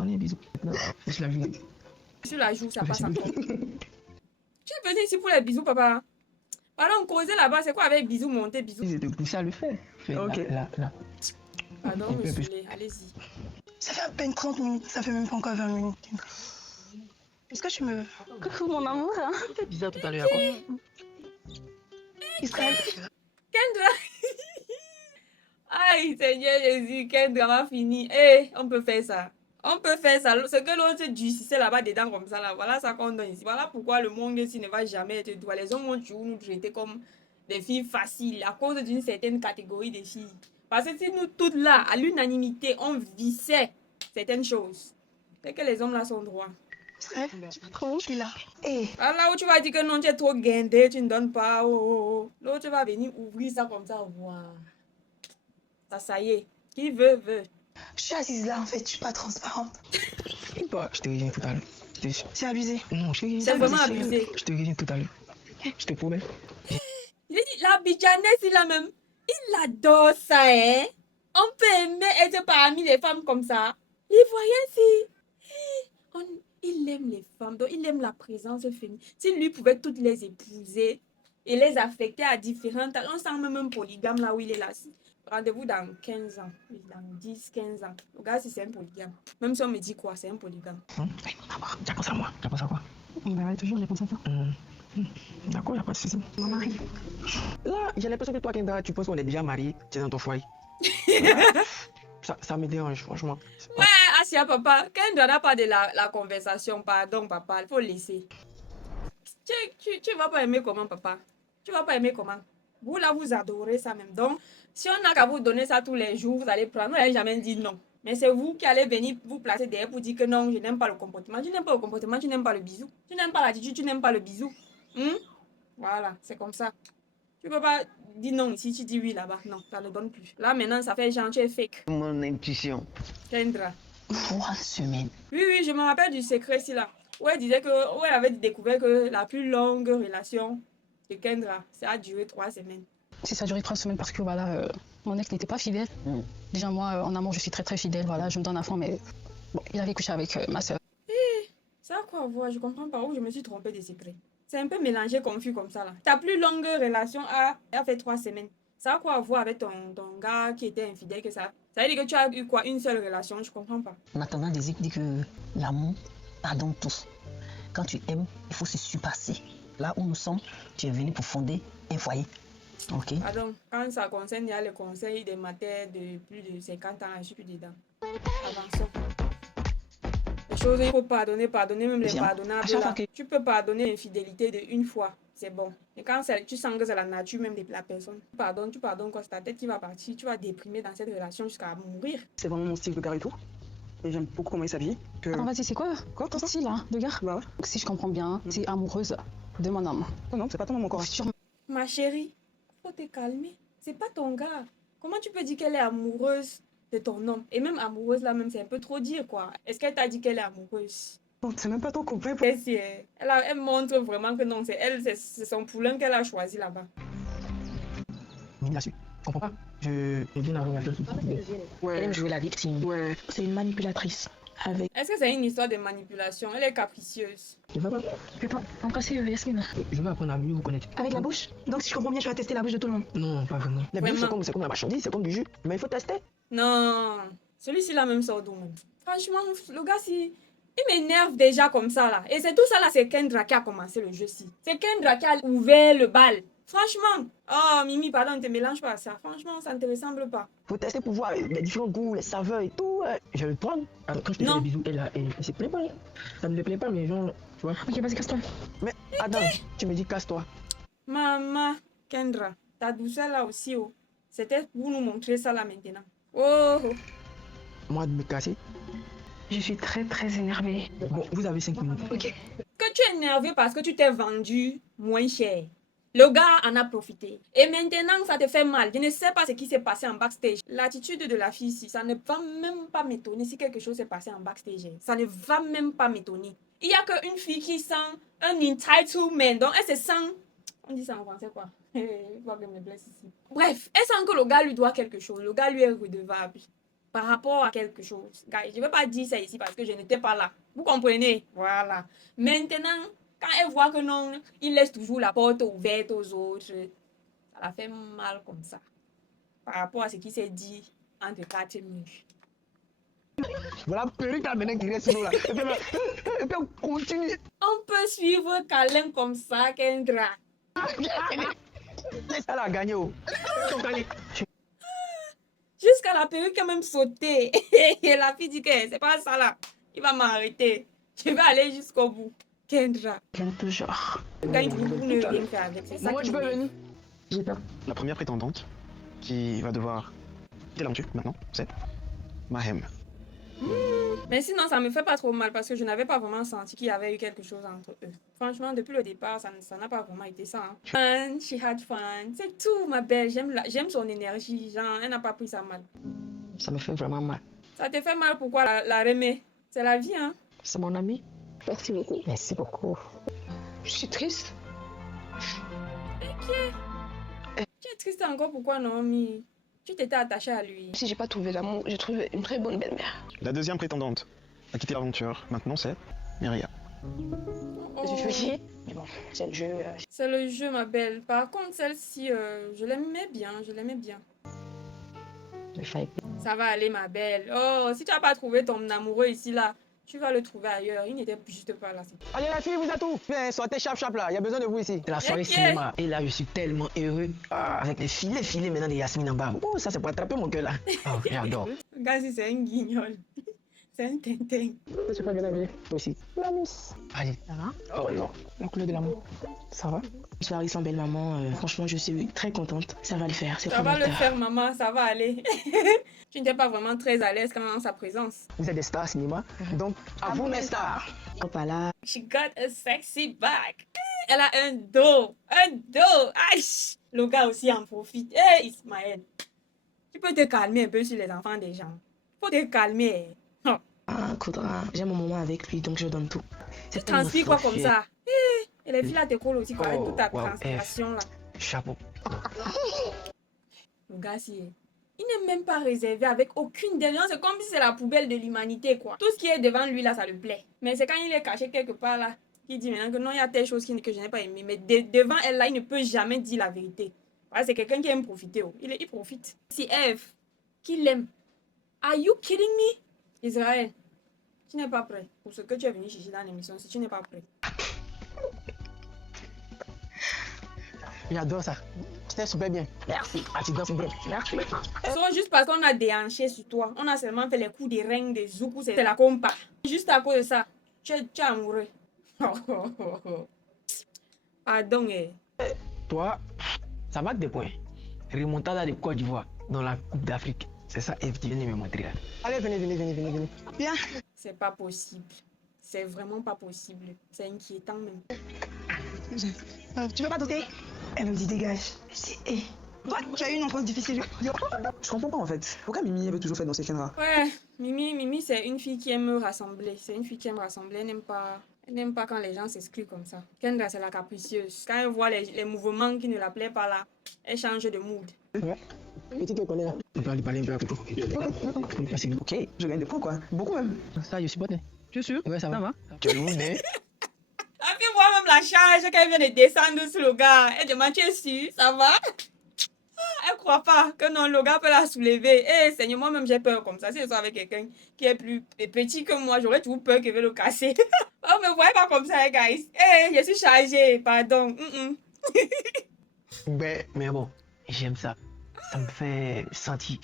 Attendez, bisous. Non, je la joue. Sur la joue, ça passe Vas-y. encore. Tu es venu ici pour les bisous, papa. Pardon, causer là-bas, c'est quoi avec bisous monter, bisous? Je te pousse à le faire. Fais Ok. là. Pardon, Un peu me plus. saouler, allez-y. Ça fait à peine 30 minutes, ça fait même pas encore 20 minutes. Est-ce que tu me... Coucou mon amour, hein? C'était bizarre tout à l'heure. Quoi. Israël. Kendra. Aïe, Seigneur Jésus, Kendra va finir. Eh, on peut faire ça. On peut faire ça. Ce que l'autre durcissait là-bas dedans comme ça, là. Voilà ça qu'on donne ici. Voilà pourquoi le monde ici ne va jamais être droit. Les hommes vont toujours nous traiter comme des filles faciles à cause d'une certaine catégorie de filles. Parce que si nous toutes là, à l'unanimité, on vissait certaines choses, c'est que les hommes là sont droits. Israël, tu vas trop long, je suis là. Eh, Ah, là où tu vas dire que non, tu es trop guindé, tu ne donnes pas. Oh, oh, oh. L'autre va venir ouvrir ça comme ça. Wow. Ça y est. Qui veut, veut. je suis assise là en fait, je suis pas transparente. Bah, je te reviens tout à l'heure. C'est abusé. Non, je te reviens. C'est vraiment abusé. Je te reviens tout à l'heure. Je te promets. Il a dit, la Bidjanaise, il a même. Il adore ça, hein. On peut aimer être parmi les femmes comme ça. Les voyants, il aime les femmes, donc il aime la présence féminine. S'il lui pouvait toutes les épouser et les affecter à différentes... On sent même un polygame là où il est là. Rendez-vous dans 15 ans, dans 10, 15 ans. Regarde si c'est un polygame. Même si on me dit quoi, c'est un polygame. Tu as pensé à moi. Tu as pensé à quoi? Bah toujours, j'ai pensé à ça. D'accord, il n'y a pas de souci. Mon mari. Là, j'ai l'impression que toi, Kendra, tu penses qu'on est déjà mariés. Tu es dans ton foyer. Ça me dérange, franchement. Ouais, Asia, papa, Kendra n'a pas de la conversation, pardon, papa, il faut laisser. Tu vas pas aimer comment, papa? Tu vas pas aimer comment? Vous, là, vous adorez ça même. Donc, si on n'a qu'à vous donner ça tous les jours, vous allez prendre. Vous n'allez jamais dire non. Mais c'est vous qui allez venir vous placer derrière pour dire que non, je n'aime pas le comportement. Tu n'aimes pas le comportement, tu n'aimes pas le bisou. Tu n'aimes pas l'attitude, tu n'aimes pas le bisou. Voilà, c'est comme ça. Tu peux pas dire non ici, tu dis oui là-bas. Non, ça ne donne plus. Là, maintenant, ça fait genre, tu es fake. Mon intuition. Kendra. 3 semaines. Oui, je me rappelle du secret ici là. Où elle disait que, où elle avait découvert que la plus longue relation de Kendra, ça a duré 3 semaines. Si ça a duré 3 semaines parce que voilà, mon ex n'était pas fidèle. Déjà moi, en amour, je suis très très fidèle. Voilà, je me donne à fond, mais bon, il avait couché avec ma soeur. Ça a quoi à voir? Je comprends pas où je me suis trompée de secret. C'est un peu mélangé, confus comme ça là. Ta plus longue relation a fait 3 semaines. Ça a quoi à voir avec ton gars qui était infidèle que ça? Ça veut dire que tu as eu quoi? Une seule relation? Je comprends pas. En attendant, Désir dit que l'amour pardonne tout. Quand tu aimes, il faut se surpasser. Là où nous sommes, tu es venu pour fonder un foyer. Ok? Pardon, quand ça concerne, il y a le conseil des matères de plus de 50 ans, je suis plus dedans. Avançons. Les choses, il faut pardonner, même les Bien. pardonnables. À chaque Là. fois que- Tu peux pardonner l'infidélité d'une fois, c'est bon. Et quand tu sens que c'est la nature même de la personne, tu pardonnes quoi, c'est ta tête qui va partir, tu vas déprimer dans cette relation jusqu'à mourir. C'est vraiment mon style de gars et tout. Et j'aime beaucoup comment il s'habille. Que... Attends, vas-y, c'est quoi Quoi, ton quoi style hein, de gars? Bah ouais. Si je comprends bien, tu es amoureuse de mon homme. Oh non, c'est pas ton nom encore. Sûrement. Ma chérie, faut te calmer. C'est pas ton gars. Comment tu peux dire qu'elle est amoureuse de ton homme? Et même amoureuse là même, c'est un peu trop dire quoi. Est-ce qu'elle t'a dit qu'elle est amoureuse? Non, c'est même pas ton copain. Elle montre vraiment que non, c'est elle, c'est son poulain qu'elle a choisi là-bas. Mais là-dessus, je comprends pas. Je viens d'avoir la chose. Elle aime jouer la victime. Ouais. C'est une manipulatrice. Avec... Est-ce que c'est une histoire de manipulation? Elle est capricieuse. Je veux pas. Je peux pas embrasser Yasmine. Je veux apprendre à mieux vous connaître. Avec la bouche. Donc si je comprends bien, tu vas tester la bouche de tout le monde. Non, pas vraiment. La bouche, Vraiment. c'est comme la marchandise, c'est comme du jus. Mais il faut tester. Non, celui-ci là même sort d'où même. Franchement, le gars, il m'énerve déjà comme ça là. Et c'est tout ça là, c'est Kendra qui a commencé le jeu-ci. C'est Kendra qui a ouvert le bal. Franchement. Oh, Mimi, pardon, ne te mélange pas à ça. Franchement, ça ne te ressemble pas. Faut tester pour voir les différents goûts, les saveurs et tout. Je vais le prendre. Alors, quand je te fais Non. des bisous, elle se plaît pas. Ça ne me plaît pas, mais genre, tu vois. Ok, vas-y, casse-toi. Mais attends, tu me dis casse-toi. Maman, Kendra, ta douceur là aussi, oh. C'était pour nous montrer ça là maintenant. Oh, oh. Moi, de me casser. Je suis très très énervée. Bon, vous avez 5 minutes. Ok. Que tu es énervé parce que tu t'es vendu moins cher. Le gars en a profité. Et maintenant, ça te fait mal. Je ne sais pas ce qui s'est passé en backstage. L'attitude de la fille ici, ça ne va même pas m'étonner si quelque chose s'est passé en backstage. Ça ne va même pas m'étonner. Il n'y a qu'une fille qui sent un entitlement. Donc, elle se sent... On dit ça en français quoi? Il faut que je me blesse ici. Bref, elle sent que le gars lui doit quelque chose. Le gars lui est redevable. par rapport à quelque chose. Guys, je ne vais pas dire ça ici parce que je n'étais pas là. Vous comprenez? Voilà. Maintenant, quand elle voit que non, il laisse toujours la porte ouverte aux autres, ça la fait mal comme ça. Par rapport à ce qui s'est dit entre quatre murs. Voilà, perruque là maintenant qui reste sur nous là. Et puis on continue. On peut suivre Câlin comme ça, Kendra. Laisse elle a gagné. Oh. Donc, allez. Jusqu'à la perruque quand même sauté. Et la fille dit que c'est pas ça là. Il va m'arrêter. Je vais aller jusqu'au bout. Kendra. J'aime tout genre. Quand il dit vous ne rien faire avec, c'est ça. Maman, qui tu peux m'énerve. venir. J'ai peur. La première prétendante qui va devoir quitter l'aventure maintenant, c'est Mahem. Mais sinon, ça me fait pas trop mal parce que je n'avais pas vraiment senti qu'il y avait eu quelque chose entre eux. Franchement, depuis le départ, ça n'a pas vraiment été ça. Hein. Fun, she had fun. C'est tout, ma belle. J'aime son énergie. Genre, elle n'a pas pris ça mal. Ça me fait vraiment mal. Ça te fait mal pourquoi la remet? C'est la vie, hein? C'est mon ami. Merci beaucoup. Merci beaucoup. Je suis triste. Tu es triste encore pourquoi, Naomi? Tu t'étais attachée à lui. Si j'ai pas trouvé l'amour, j'ai trouvé une très bonne belle-mère. La deuxième prétendante à quitter l'aventure maintenant, c'est Myria. Oh. Je suis mais bon, c'est le jeu. C'est le jeu, ma belle. Par contre, celle-ci, je l'aimais bien. Je l'aimais bien. J'ai failli. Ça va aller, ma belle. Oh, si tu n'as pas trouvé ton amoureux ici, là, tu vas le trouver ailleurs. Il n'était juste pas là. Allez la fille, vous êtes où? Viens, sortez chap là. Il y a besoin de vous ici. C'est la soirée Ok. cinéma. Et là, je suis tellement heureux. Ah, avec les filets maintenant de Yasmine en bas. Oh, ça c'est pour attraper mon cœur là. Oh, j'adore. Le gars, si c'est un guignol. C'est un tintin. Tu pas bien habillé? Toi aussi. La miss. Allez. Ça va? Oh non. La couleur de l'amour. Ça va? Soirée sans belle maman, franchement je suis très contente. Ça va le faire, c'est Ça va le prometteur. faire, maman. Ça va aller. Tu n'étais pas vraiment très à l'aise quand même en sa présence. Vous êtes des stars cinéma. Donc, à vous mes stars. Hop là, She got a sexy back. Elle a un dos. Un dos. Aïe. Le gars aussi en profite. Hey, Ismaël. Tu peux te calmer un peu sur les enfants des gens. Faut te calmer. Oh. Koudra, j'ai mon moment avec lui donc je donne tout. Tu C'est tellement transpires quoi comme fluide. ça? Et les filles là te collent aussi quoi, avec Oh, toute ta wow, transpiration là. Chapeau. Le gars, il n'est même pas réservé avec aucune déviance. C'est comme si c'est la poubelle de l'humanité, quoi. Tout ce qui est devant lui, là, ça le plaît. Mais c'est quand il est caché quelque part, là, qu'il dit maintenant que non, il y a telle chose que je n'ai pas aimé. Mais devant elle, là, il ne peut jamais dire la vérité. Voilà, c'est quelqu'un qui aime profiter. Oh. Il profite. Si Eve, qui l'aime. Are you kidding me? Israël, tu n'es pas prêt pour ce que tu es venu chercher dans l'émission. Si tu n'es pas prêt. J'adore ça. Tu t'es super bien. Merci. Ah, tu danses bien. Merci. Soit juste parce qu'on a déhanché sur toi. On a seulement fait les coups des règnes, des zoukou, c'est la compa. Juste à cause de ça, tu es amoureux. Pardon, eh. Toi, ça marque des points. Remontada de Côte d'Ivoire dans la Coupe d'Afrique. C'est ça, Eve, tu viens de me montrer là. Allez, venez. Bien. C'est pas possible. C'est vraiment pas possible. C'est inquiétant même. Tu veux pas douter? Elle me dit dégage. Je dis, toi, tu as eu une enfance difficile. Je comprends pas en fait. Pourquoi Mimi veut toujours faire danser Kendra? Ouais, Mimi, c'est une fille qui aime rassembler. C'est une fille qui aime rassembler. Elle n'aime pas quand les gens s'excluent comme ça. Kendra, c'est la capricieuse. Quand elle voit les mouvements qui ne la plaisent pas là, elle change de mood. Ouais. Petit que connaît là. On peut aller parler un peu à côté. Ok, je gagne des points quoi. Beaucoup même. Ça, je suis bonne. Tu es sûr? Ouais, ça va. Tu es lourd, mais. La fille voit même la charge qu'elle vient de descendre sur le gars. Elle demande, tu es sûr? Ça va? Elle croit pas que non, le gars peut la soulever. Eh, Seigneur, moi-même, j'ai peur comme ça. Si je suis avec quelqu'un qui est plus petit que moi, j'aurais toujours peur qu'il va le casser. Oh, me voyez pas comme ça, guys. Eh, je suis chargée, pardon. Mais bon, j'aime ça. Ça me fait sentir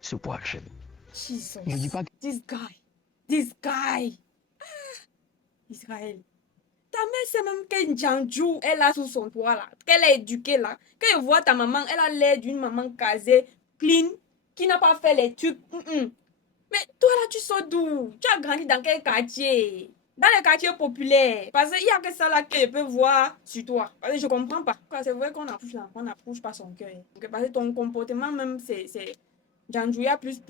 ce poids. Jesus. Je dis pas que. This guy. Israël. Ta mère sait même qu'elle Njanju, elle a sous son toit là. Qu'elle est éduquée là. Quand elle voit ta maman, elle a l'air d'une maman casée, clean, qui n'a pas fait les trucs. Mais toi là, tu sors d'où? Tu as grandi dans quel quartier? Dans les quartiers populaires. Parce qu'il n'y a que ça là que je peux voir sur toi. Parce que je comprends pas. C'est vrai qu'on n'approche pas son cœur. Parce que ton comportement même, c'est Njanjouya plus.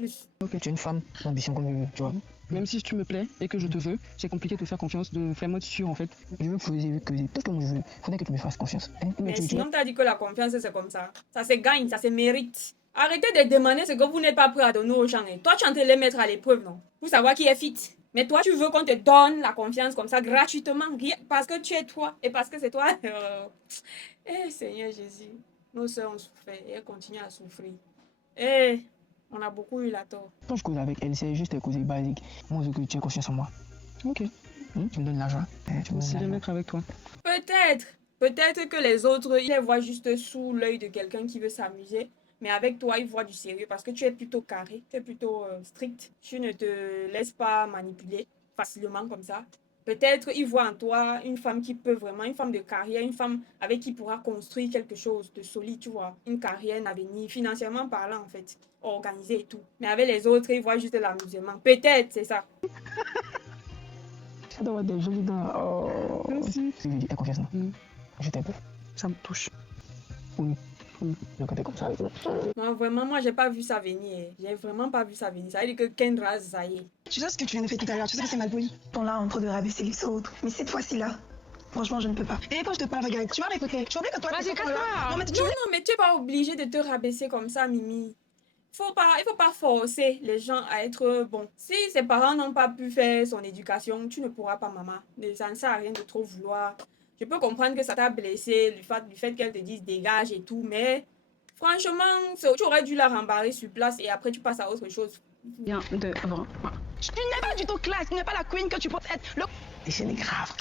Ok, tu es une femme d'ambition comme tu vois. Même si tu me plais et que je te veux, c'est compliqué de te faire confiance, de vraiment être sûr en fait. Je veux que peut-être que moi je veux. Faudrait que tu me fasses confiance. Hein? Mais sinon, tu as dit que la confiance, c'est comme ça. Ça se gagne, ça se mérite. Arrêtez de demander ce que vous n'êtes pas prêt à donner aux gens. Et toi, tu es en train de les mettre à l'épreuve, non? Pour savoir qui est fit. Mais toi, tu veux qu'on te donne la confiance comme ça, gratuitement, parce que tu es toi et parce que c'est toi. Eh, Seigneur Jésus, nos sœurs ont souffert et elles continuent à souffrir. Eh, on a beaucoup eu la tort. Quand je cause avec elle, c'est juste des causes basiques. Moi, je veux que tu aies confiance en moi. Ok. Tu me donnes l'argent. Tu me Aussi donnes de l'argent. mettre avec toi. Peut-être que les autres, ils les voient juste sous l'œil de quelqu'un qui veut s'amuser. Mais avec toi, ils voient du sérieux parce que tu es plutôt carré, tu es plutôt strict. Tu ne te laisses pas manipuler facilement comme ça. Peut-être ils voient en toi une femme qui peut vraiment, une femme de carrière, une femme avec qui pourra construire quelque chose de solide, tu vois. Une carrière, un avenir, financièrement parlant en fait, organisé et tout. Mais avec les autres, ils voient juste l'amusement. Peut-être, c'est ça. Ça doit être des jolies dents. Oh. Merci. Aie confiance, non? Je t'aime. Ça me touche. Oui. Donc, quand t'es comme ça avec moi. Non, vraiment, moi, j'ai pas vu ça venir. J'ai vraiment pas vu ça venir. Ça veut dire que Kendra, ça y est. Tu sais ce que tu viens de faire tout à l'heure, tu sais que c'est mal poli. Ton là, en train de rabaisser les autres. Mais cette fois-ci-là, franchement, je ne peux pas. Et quand je te parle, regarde, tu vas m'écouter. Tu oublies que toi, Vas-y, casse-toi. Non, mais tu Non, mais tu n'es pas obligé de te rabaisser comme ça, Mimi. Il faut pas forcer les gens à être bons. Si ses parents n'ont pas pu faire son éducation, tu ne pourras pas, maman. Ça ne sert à rien de trop vouloir. Je peux comprendre que ça t'a blessé, du fait qu'elle te dise dégage et tout, mais franchement, tu aurais dû la rembarrer sur place et après tu passes à autre chose. Bien devant. Tu n'es pas du tout classe, tu n'es pas la queen que tu penses être. Le... Et c'est grave.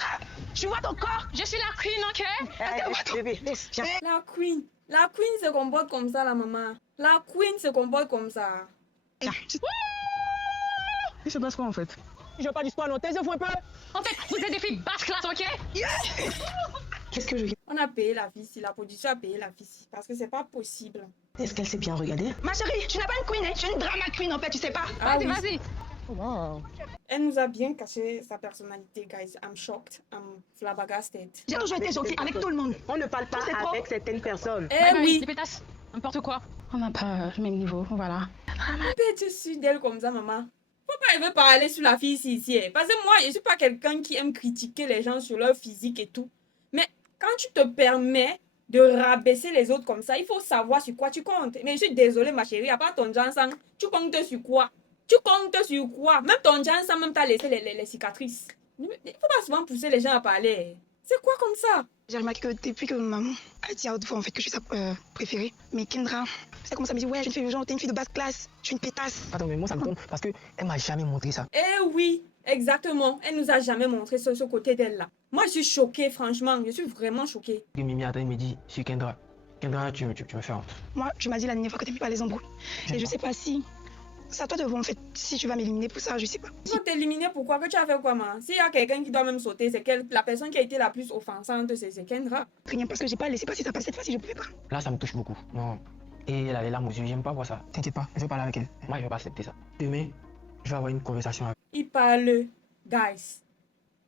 Tu vois ton corps. Je suis la queen, ok? Bébé, laisse. Viens. La queen se comporte comme ça, la maman. La queen se comporte comme ça. Il se passe quoi en fait? Je veux pas du sport, non. Tes yeux font un peu. En fait, vous êtes des filles basse classe, ok? Qu'est-ce que je viens? On a payé la fille ici, la production a payé la fille ici. Parce que c'est pas possible. Est-ce qu'elle s'est bien regardée? Ma chérie, tu n'es pas une queen, hein? Tu es une drama queen en fait, tu sais pas. Ah Vas-y, oui. vas-y. Wow. Elle nous a bien caché sa personnalité, guys. I'm shocked. I'm flabbergasted. J'ai toujours été gentille avec tout le monde. On ne parle pas C'est trop. avec certaines personnes. Eh Bye bye, oui. les pétasses. N'importe quoi. On n'a pas le même niveau, voilà. Tu suis d'elle comme ça, maman. Faut pas elle veut parler sur la fille ici. Parce que moi, je suis pas quelqu'un qui aime critiquer les gens sur leur physique et tout. Mais quand tu te permets de rabaisser les autres comme ça, il faut savoir sur quoi tu comptes. Mais je suis désolée, ma chérie, à part ton Jansan, tu comptes sur quoi? Tu comptes sur quoi? Même ton Jansan, même t'as laissé les cicatrices. Il faut pas souvent pousser les gens à parler. C'est quoi comme ça? J'ai remarqué que depuis que maman a dit à haute voix en fait que je suis sa préférée, mais Kendra, c'est comme ça, elle me dit ouais, je suis une fille genre, t'es une fille de basse classe, je suis une pétasse. Attends, mais moi ça me tombe parce qu'elle m'a jamais montré ça. Eh oui, exactement. Elle nous a jamais montré ce côté d'elle là. Moi, je suis choquée, franchement. Je suis vraiment choquée. Et Mimi attends, il me dit, je suis Kendra. Kendra, tu me fais honte. Moi, je m'as dit la dernière fois que t'aimes pas les embrouilles. Et je sais pas si. C'est à toi de voir en fait si tu vas m'éliminer pour ça, je sais pas. Tu vas t'éliminer pourquoi? Que tu as fait quoi, man? S'il y a quelqu'un qui doit même sauter, c'est la personne qui a été la plus offensante, c'est Kendra. Rien parce que j'ai pas laissé passer ça passe cette fois-ci, je pouvais pas. Là, ça me touche beaucoup. Non. Et elle a les larmes aux yeux, j'aime pas voir ça. T'inquiète pas, je vais parler avec elle. Moi, je vais pas accepter ça. Demain, je vais avoir une conversation avec Il parle, guys.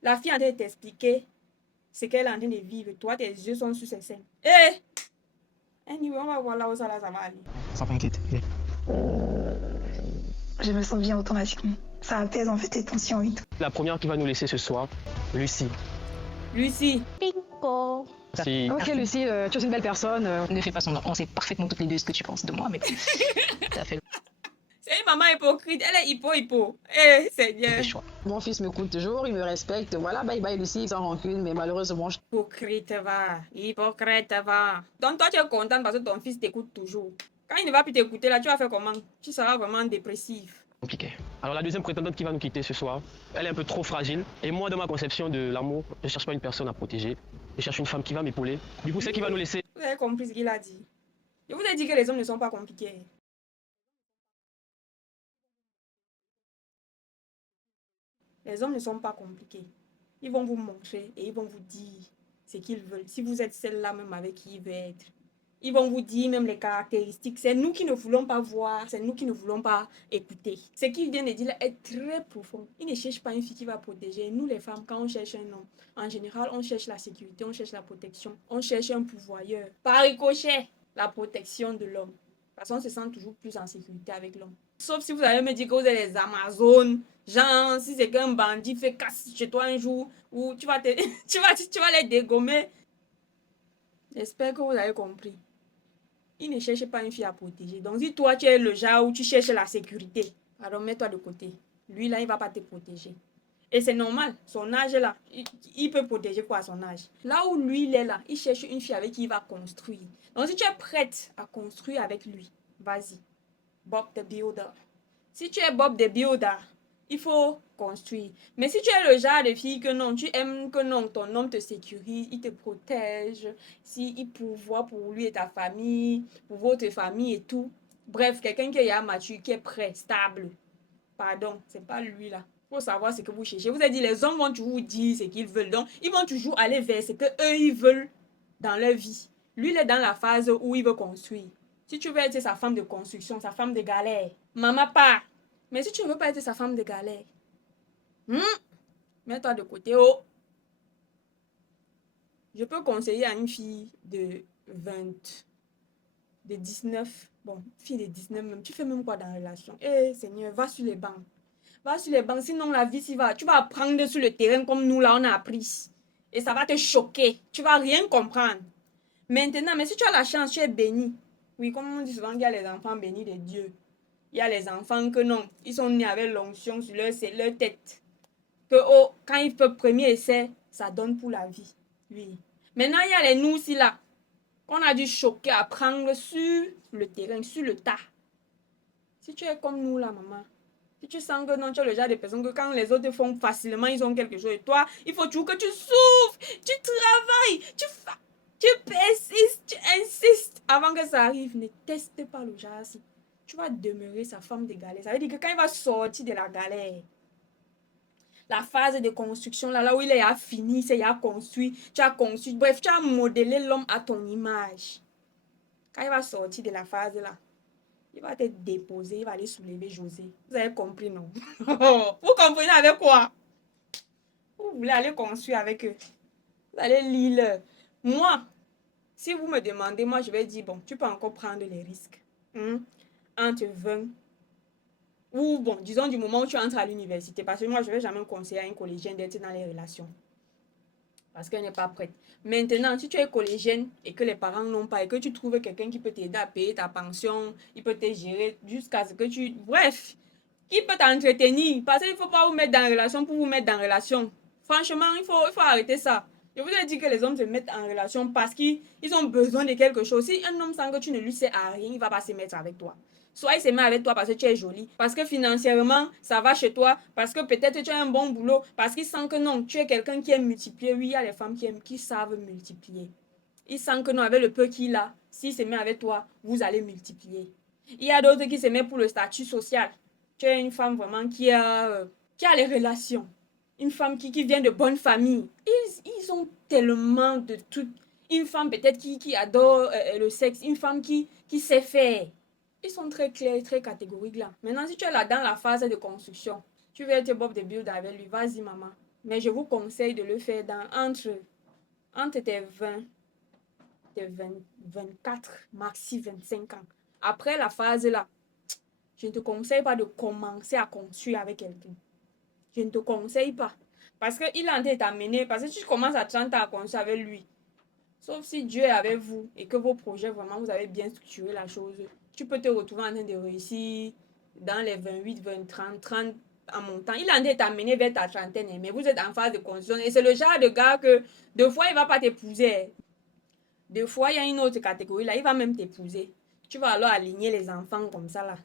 La fille est en train de t'expliquer ce qu'elle est en train de vivre. Toi, tes yeux sont sur ses seins. Eh! Anyway, on va voir là où ça va aller. elle. Sois pas inquiète. Viens. Je me sens bien automatiquement. Ça apaise en fait les tensions et tout. La première qui va nous laisser ce soir, Lucie. Lucie. Si- Ok, Lucie, tu es une belle personne. Ne fais pas son nom. On sait parfaitement toutes les deux ce que tu penses de moi, mais ça fait C'est une maman hypocrite. Elle est hypo. Eh, Seigneur. le choix. Mon fils me coûte toujours, il me respecte. Voilà, bye bye Lucie, sans rancune, mais malheureusement, Hypocrite va. Hypocrite va. Donc toi, tu es contente parce que ton fils t'écoute toujours. Quand il ne va plus t'écouter, là, tu vas faire comment? Tu seras vraiment dépressif. Compliqué. Alors la deuxième prétendante qui va nous quitter ce soir, elle est un peu trop fragile. Et moi, dans ma conception de l'amour, je ne cherche pas une personne à protéger. Je cherche une femme qui va m'épauler. Du coup, celle qui va nous laisser. Vous avez compris ce qu'il a dit. Je vous ai dit que les hommes ne sont pas compliqués. Les hommes ne sont pas compliqués. Ils vont vous montrer et ils vont vous dire ce qu'ils veulent. Si vous êtes celle-là même avec qui il veut être. Ils vont vous dire même les caractéristiques. C'est nous qui ne voulons pas voir, c'est nous qui ne voulons pas écouter. Ce qu'il vient de dire là est très profond. Il ne cherche pas une fille qui va protéger. Nous les femmes, quand on cherche un homme, en général, on cherche la sécurité, on cherche la protection, on cherche un pourvoyeur. Par ricochet, la protection de l'homme. Parce qu'on se sent toujours plus en sécurité avec l'homme. Sauf si vous allez me dire que vous êtes les Amazones. Genre, si c'est qu'un bandit fait casse chez toi un jour, ou tu vas les dégommer. J'espère que vous avez compris. il ne cherche pas une fille à protéger. Donc, si toi, tu es le genre où tu cherches la sécurité, alors mets-toi de côté. Lui, là, il ne va pas te protéger. Et c'est normal, son âge là, il peut protéger quoi à son âge. Là où lui, il est là, il cherche une fille avec qui il va construire. Donc, si tu es prête à construire avec lui, vas-y. Bob the Builder. Si tu es Bob the Builder, il faut construire. Mais si tu es le genre de fille que non, tu aimes que non, ton homme te sécurise, il te protège, il pourvoit pour lui et ta famille, pour votre famille et tout. Bref, quelqu'un qui est mature, qui est prêt, stable. Pardon, c'est pas lui là. Il faut savoir ce que vous cherchez. Vous avez dit, les hommes vont toujours vous dire ce qu'ils veulent. Donc, ils vont toujours aller vers ce qu'eux, ils veulent dans leur vie. Lui, il est dans la phase où il veut construire. Si tu veux être sa femme de construction, sa femme de galère, maman part. Mais si tu ne veux pas être sa femme de galère, mets-toi de côté. Oh. Je peux conseiller à une fille de 19, bon, fille de 19 même, tu fais même quoi dans la relation? Eh Seigneur, va sur les bancs. Va sur les bancs, sinon la vie s'y va. Tu vas apprendre sur le terrain comme nous là, on a appris. Et ça va te choquer. Tu vas rien comprendre. Maintenant, mais si tu as la chance, tu es béni. Oui, comme on dit souvent, il y a les enfants bénis de Dieu. Il y a les enfants que non, ils sont nés avec l'onction sur leur tête. Que oh, quand ils font premier essai, ça donne pour la vie. Oui. Maintenant, il y a les nous aussi là. Qu'on a dû choquer, apprendre sur le terrain, sur le tas. Si tu es comme nous là, maman, si tu sens que non, tu es le genre de personne que quand les autres font facilement, ils ont quelque chose. Et toi, il faut toujours que tu souffres, tu travailles, tu persistes, tu insistes avant que ça arrive. Ne teste pas le genre. Tu vas demeurer sa femme de galère. Ça veut dire que quand il va sortir de la galère, la phase de construction, là où il a fini, c'est il a construit, tu as construit, bref, tu as modélé l'homme à ton image. Quand il va sortir de la phase là, il va te déposer, il va aller soulever José. Vous avez compris, non? Vous comprenez avec quoi? Vous voulez aller construire avec eux. Vous allez lire. Moi, si vous me demandez, moi je vais dire, bon, tu peux encore prendre les risques. Entre 20 ou bon, disons du moment où tu entres à l'université. Parce que moi, je ne vais jamais conseiller à une collégienne d'être dans les relations. Parce qu'elle n'est pas prête. Maintenant, si tu es collégienne et que les parents n'ont pas, et que tu trouves quelqu'un qui peut t'aider à payer ta pension, il peut te gérer jusqu'à ce que tu... Bref, qui peut t'entretenir. Parce qu'il ne faut pas vous mettre dans la relation pour vous mettre dans la relation. Franchement, il faut arrêter ça. Je vous ai dit que les hommes se mettent en relation parce qu'ils ont besoin de quelque chose. Si un homme sent que tu ne lui sais à rien, il ne va pas se mettre avec toi. Soit il se met avec toi parce que tu es jolie, parce que financièrement, ça va chez toi, parce que peut-être tu as un bon boulot, parce qu'il sent que non, tu es quelqu'un qui aime multiplier. Oui, il y a les femmes qui savent multiplier. Il sent que non, avec le peu qu'il a, s'il se met avec toi, vous allez multiplier. Il y a d'autres qui se mettent pour le statut social. Tu es une femme vraiment qui a les relations. Une femme qui vient de bonnes familles. Ils ont tellement de tout. Une femme peut-être qui adore le sexe. Une femme qui sait faire. Ils sont très clairs, très catégoriques là. Maintenant, si tu es là dans la phase de construction, tu veux être Bob the Builder avec lui, vas-y maman. Mais je vous conseille de le faire entre tes 20, tes 24, maxi 25 ans. Après la phase là, je ne te conseille pas de commencer à construire avec quelqu'un. Je ne te conseille pas. Parce qu'il est en train de t'amener, parce que tu commences à 30 ans à construire avec lui. Sauf si Dieu est avec vous et que vos projets, vraiment, vous avez bien structuré la chose. Tu peux te retrouver en train de réussir dans les 28, 20, 30 en montant. Il est en train de t'amener vers ta trentaine, mais vous êtes en phase de construction. Et c'est le genre de gars que, deux fois, il ne va pas t'épouser. Deux fois, il y a une autre catégorie, là, il va même t'épouser. Tu vas alors aligner les enfants comme ça, là.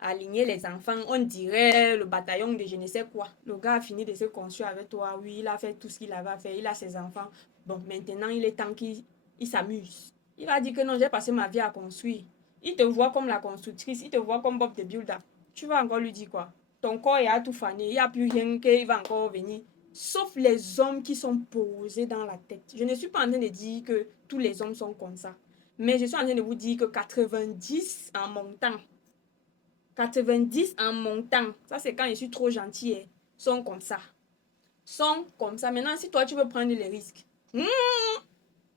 Aligner les enfants, on dirait le bataillon de je ne sais quoi. Le gars a fini de se construire avec toi. Oui, il a fait tout ce qu'il avait à faire. Il a ses enfants. Bon, maintenant, il est temps qu'il s'amuse. Il va dire que non, j'ai passé ma vie à construire. Il te voit comme la constructrice. Il te voit comme Bob the Builder. Tu vas encore lui dire quoi? Ton corps est à tout fané. Il n'y a plus rien qu'il va encore venir. Sauf les hommes qui sont posés dans la tête. Je ne suis pas en train de dire que tous les hommes sont comme ça. Mais je suis en train de vous dire que 90 en montant. 90 en montant. Ça, c'est quand je suis trop gentille. Sont comme ça. Sont comme ça. Maintenant, si toi, tu veux prendre les risques.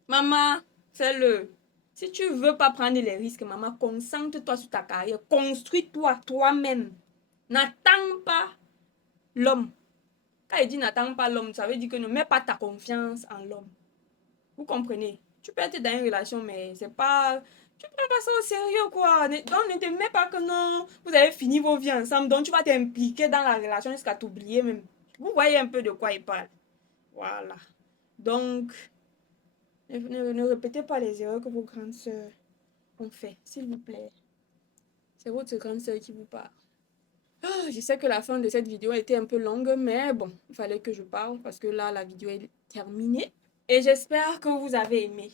Maman, fais-le. Si tu ne veux pas prendre les risques, maman, concentre-toi sur ta carrière. Construis-toi toi-même. N'attends pas l'homme. Quand il dit n'attends pas l'homme, ça veut dire que ne mets pas ta confiance en l'homme. Vous comprenez? Tu peux être dans une relation, mais c'est pas Tu prends pas ça au sérieux, quoi. Donc, ne te mets pas que non, vous avez fini vos vies ensemble, donc tu vas t'impliquer dans la relation jusqu'à t'oublier même. Vous voyez un peu de quoi il parle. Voilà. Donc, ne répétez pas les erreurs que vos grandes sœurs ont fait, s'il vous plaît. C'est votre grande sœur qui vous parle. Je sais que la fin de cette vidéo était un peu longue, mais bon, il fallait que je parle parce que là, la vidéo est terminée. Et j'espère que vous avez aimé.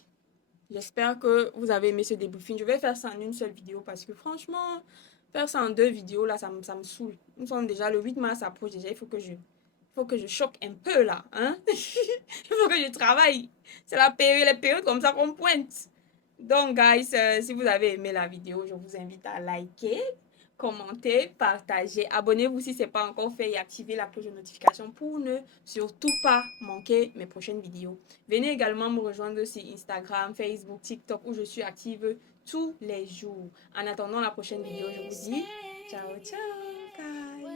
J'espère que vous avez aimé ce débriefing. Je vais faire ça en une seule vidéo parce que franchement, faire ça en 2 vidéos, là, ça me saoule. Nous sommes déjà, le 8 mars approche déjà, il faut que je choque un peu là. Hein? Il faut que je travaille. C'est les périodes comme ça qu'on pointe. Donc, guys, si vous avez aimé la vidéo, je vous invite à liker, commenter, partager. Abonnez-vous si ce n'est pas encore fait et activez la cloche de notification pour ne surtout pas manquer mes prochaines vidéos. Venez également me rejoindre sur Instagram, Facebook, TikTok où je suis active tous les jours. En attendant la prochaine vidéo, je vous dis ciao, ciao, guys.